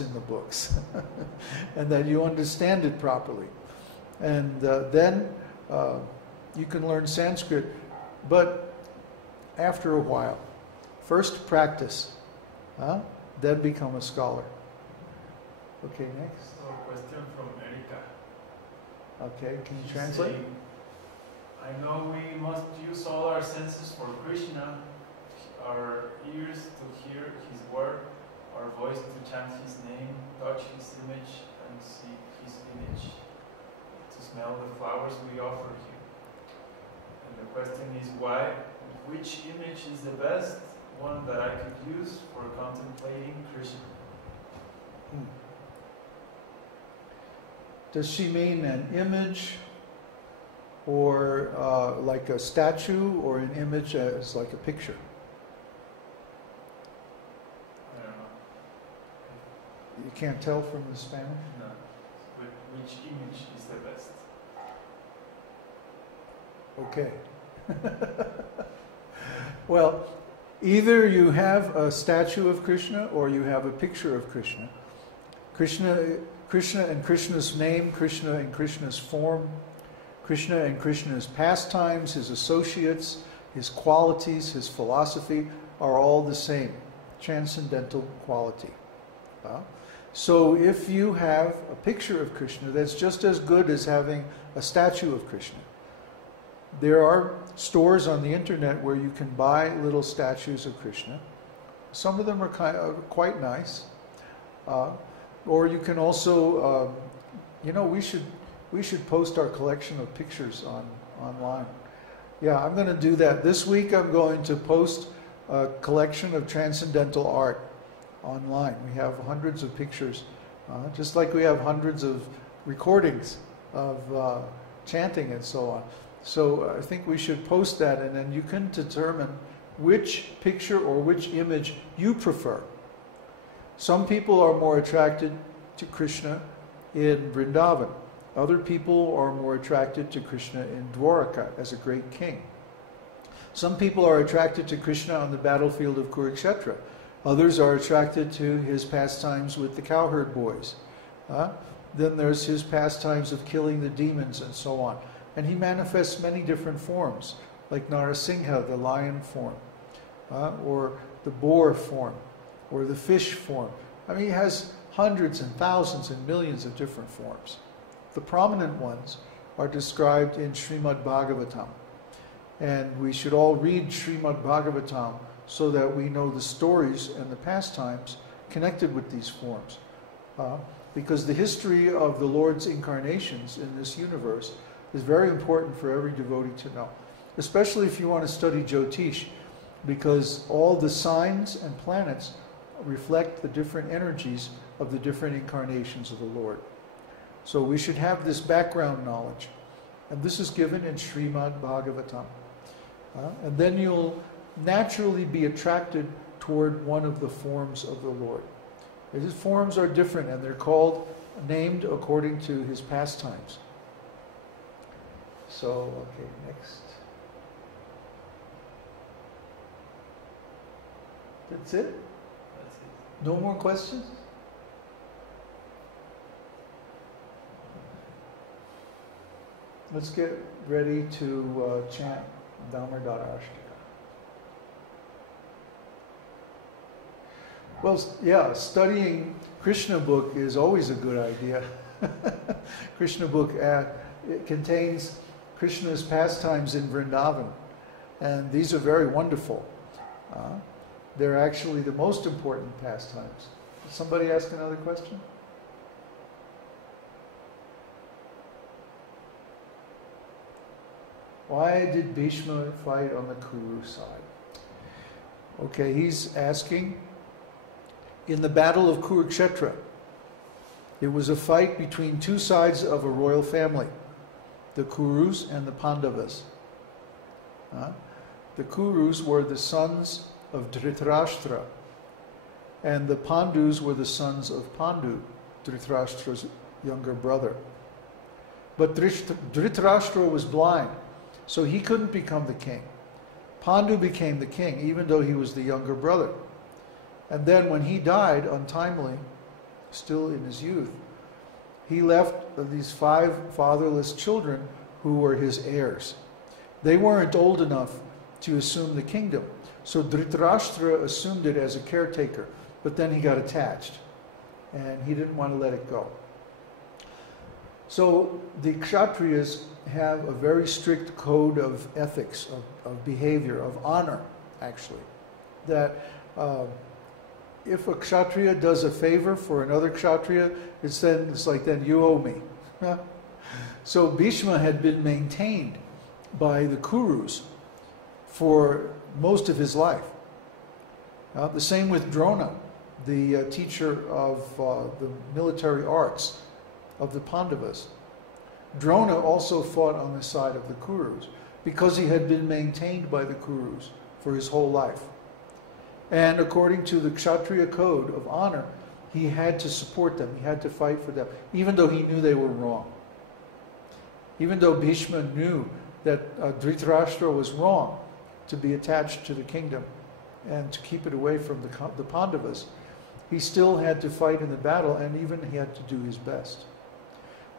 in the books and that you understand it properly. And then you can learn Sanskrit, but after a while. First practice, then become a scholar. Okay, next. So, question from Erika. Okay, can you She's translate? saying, I know we must use all our senses for Krishna, our ears to hear His word, our voice to chant His name, touch His image, and see His image, to smell the flowers we offer Him. And the question is why, which image is the best one that I could use for contemplating Krishna? Does she mean an image or like a statue, or an image as like a picture? I don't know. You can't tell from the Spanish? No. But which image is the best? Okay. Well, either you have a statue of Krishna or you have a picture of Krishna. Krishna and Krishna's name, Krishna and Krishna's form, Krishna and Krishna's pastimes, his associates, his qualities, his philosophy are all the same, transcendental quality. So if you have a picture of Krishna, that's just as good as having a statue of Krishna. There are stores on the internet where you can buy little statues of Krishna. Some of them are quite nice. Or you can also, we should post our collection of pictures online. Yeah, I'm going to do that. This week I'm going to post a collection of transcendental art online. We have hundreds of pictures, just like we have hundreds of recordings of chanting and so on. So I think we should post that, and then you can determine which picture or which image you prefer. Some people are more attracted to Krishna in Vrindavan. Other people are more attracted to Krishna in Dwaraka as a great king. Some people are attracted to Krishna on the battlefield of Kurukshetra. Others are attracted to his pastimes with the cowherd boys. Then there's his pastimes of killing the demons and so on. And he manifests many different forms, like Narasingha, the lion form, or the boar form, or the fish form. I mean, he has hundreds and thousands and millions of different forms. The prominent ones are described in Srimad Bhagavatam. And we should all read Srimad Bhagavatam so that we know the stories and the pastimes connected with these forms. Because the history of the Lord's incarnations in this universe is very important for every devotee to know. Especially if you want to study Jyotish, because all the signs and planets reflect the different energies of the different incarnations of the Lord. So we should have this background knowledge. And this is given in Srimad Bhagavatam. And then you'll naturally be attracted toward one of the forms of the Lord. His forms are different, and they're named according to his pastimes. So, okay, next. That's it? That's it. No more questions? Let's get ready to chant Damodara Ashtaka. Well, yeah, studying Krishna book is always a good idea. Krishna book it contains Krishna's pastimes in Vrindavan, and these are very wonderful. They're actually the most important pastimes. Did somebody ask another question? Why did Bhishma fight on the Kuru side? Okay, he's asking, in the battle of Kurukshetra, it was a fight between two sides of a royal family, the Kurus and the Pandavas. The Kurus were the sons of Dhritarashtra, and the Pandus were the sons of Pandu, Dhritarashtra's younger brother. But Dhritarashtra was blind, so he couldn't become the king. Pandu became the king, even though he was the younger brother. And then when he died untimely, still in his youth, he left these 5 fatherless children who were his heirs. They weren't old enough to assume the kingdom. So Dhritarashtra assumed it as a caretaker, but then he got attached, and he didn't want to let it go. So the Kshatriyas have a very strict code of ethics, of behavior, of honor, actually. That if a Kshatriya does a favor for another Kshatriya, it's like, then you owe me. So Bhishma had been maintained by the Kurus for most of his life. The same with Drona, the teacher of the military arts of the Pandavas. Drona also fought on the side of the Kurus because he had been maintained by the Kurus for his whole life. And according to the Kshatriya code of honor, he had to support them, he had to fight for them, even though he knew they were wrong. Even though Bhishma knew that Dhritarashtra was wrong to be attached to the kingdom and to keep it away from the Pandavas, he still had to fight in the battle, and even he had to do his best.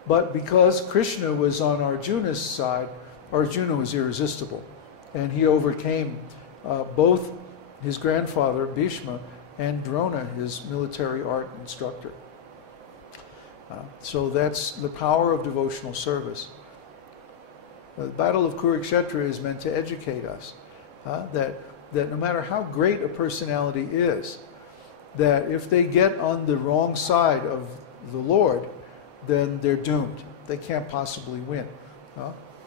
But because Krishna was on Arjuna's side, Arjuna was irresistible, and he overcame both his grandfather, Bhishma, and Drona, his military art instructor. So that's the power of devotional service. The Battle of Kurukshetra is meant to educate us that no matter how great a personality is, that if they get on the wrong side of the Lord, then they're doomed. They can't possibly win.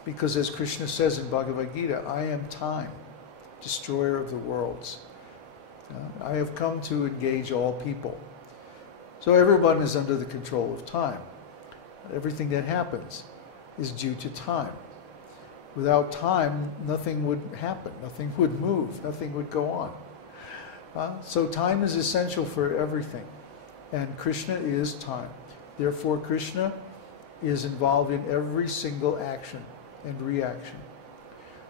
Because as Krishna says in Bhagavad Gita, I am time, destroyer of the worlds. I have come to engage all people. So everyone is under the control of time. Everything that happens is due to time. Without time, nothing would happen, nothing would move, nothing would go on. So time is essential for everything. And Krishna is time. Therefore, Krishna is involved in every single action and reaction.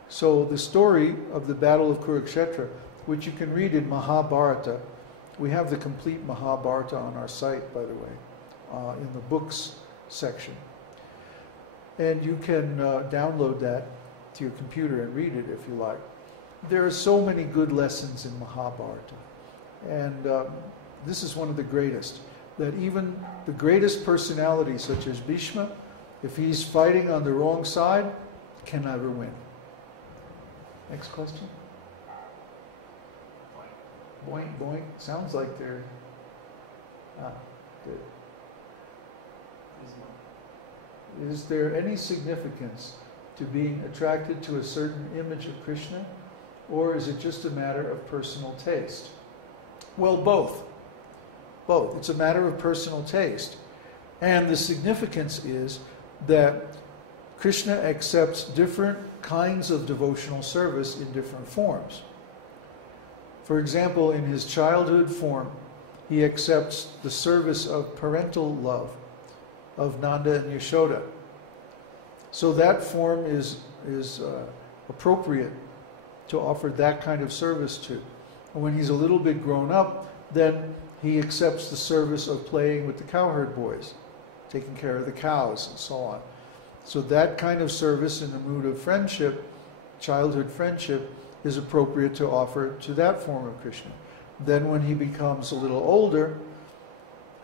So the story of the Battle of Kurukshetra, which you can read in Mahabharata, we have the complete Mahabharata on our site, by the way, in the books section. And you can download that to your computer and read it if you like. There are so many good lessons in Mahabharata. And this is one of the greatest. That even the greatest personality, such as Bhishma, if he's fighting on the wrong side, can never win. Next question? Boink, boink. Sounds like they're... good. Is there any significance to being attracted to a certain image of Krishna, or is it just a matter of personal taste? Well, both. Both. It's a matter of personal taste. And the significance is that Krishna accepts different kinds of devotional service in different forms. For example, in his childhood form, he accepts the service of parental love, of Nanda and Yashoda. So that form is appropriate to offer that kind of service to. And when he's a little bit grown up, then he accepts the service of playing with the cowherd boys, taking care of the cows and so on. So that kind of service in the mood of friendship, childhood friendship, is appropriate to offer to that form of Krishna. Then when he becomes a little older,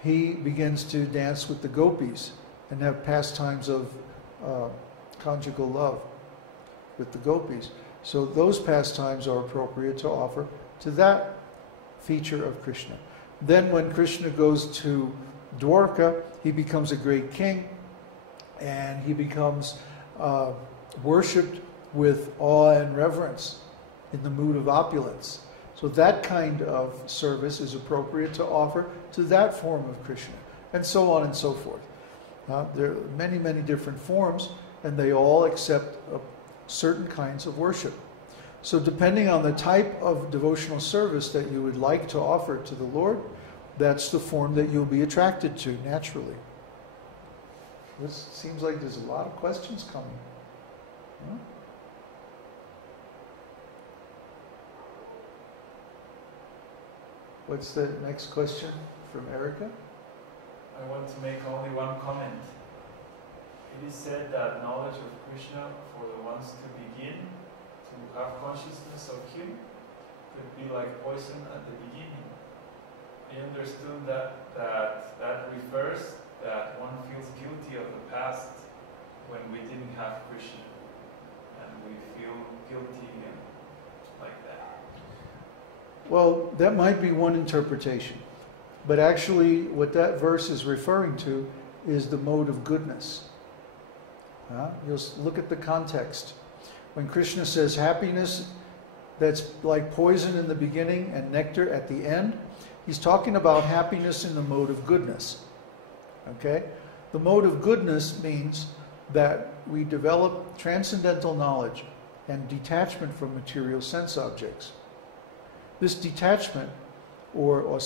he begins to dance with the gopis and have pastimes of conjugal love with the gopis. So those pastimes are appropriate to offer to that feature of Krishna. Then when Krishna goes to Dwarka, he becomes a great king, and he becomes worshipped with awe and reverence in the mood of opulence. So that kind of service is appropriate to offer to that form of Krishna, and so on and so forth. There are many, many different forms, and they all accept certain kinds of worship. So depending on the type of devotional service that you would like to offer to the Lord, that's the form that you'll be attracted to naturally. This seems like there's a lot of questions coming. Huh? What's the next question from Erica? I want to make only one comment. It is said that knowledge of Krishna for the ones to begin to have consciousness of him could be like poison at the beginning. I understood that refers that one feels guilty of the past when we didn't have Krishna, and we feel guilty and like that. Well, that might be one interpretation. But actually, what that verse is referring to is the mode of goodness. You'll look at the context. When Krishna says happiness that's like poison in the beginning and nectar at the end, he's talking about happiness in the mode of goodness. Okay? The mode of goodness means that we develop transcendental knowledge and detachment from material sense objects. This detachment or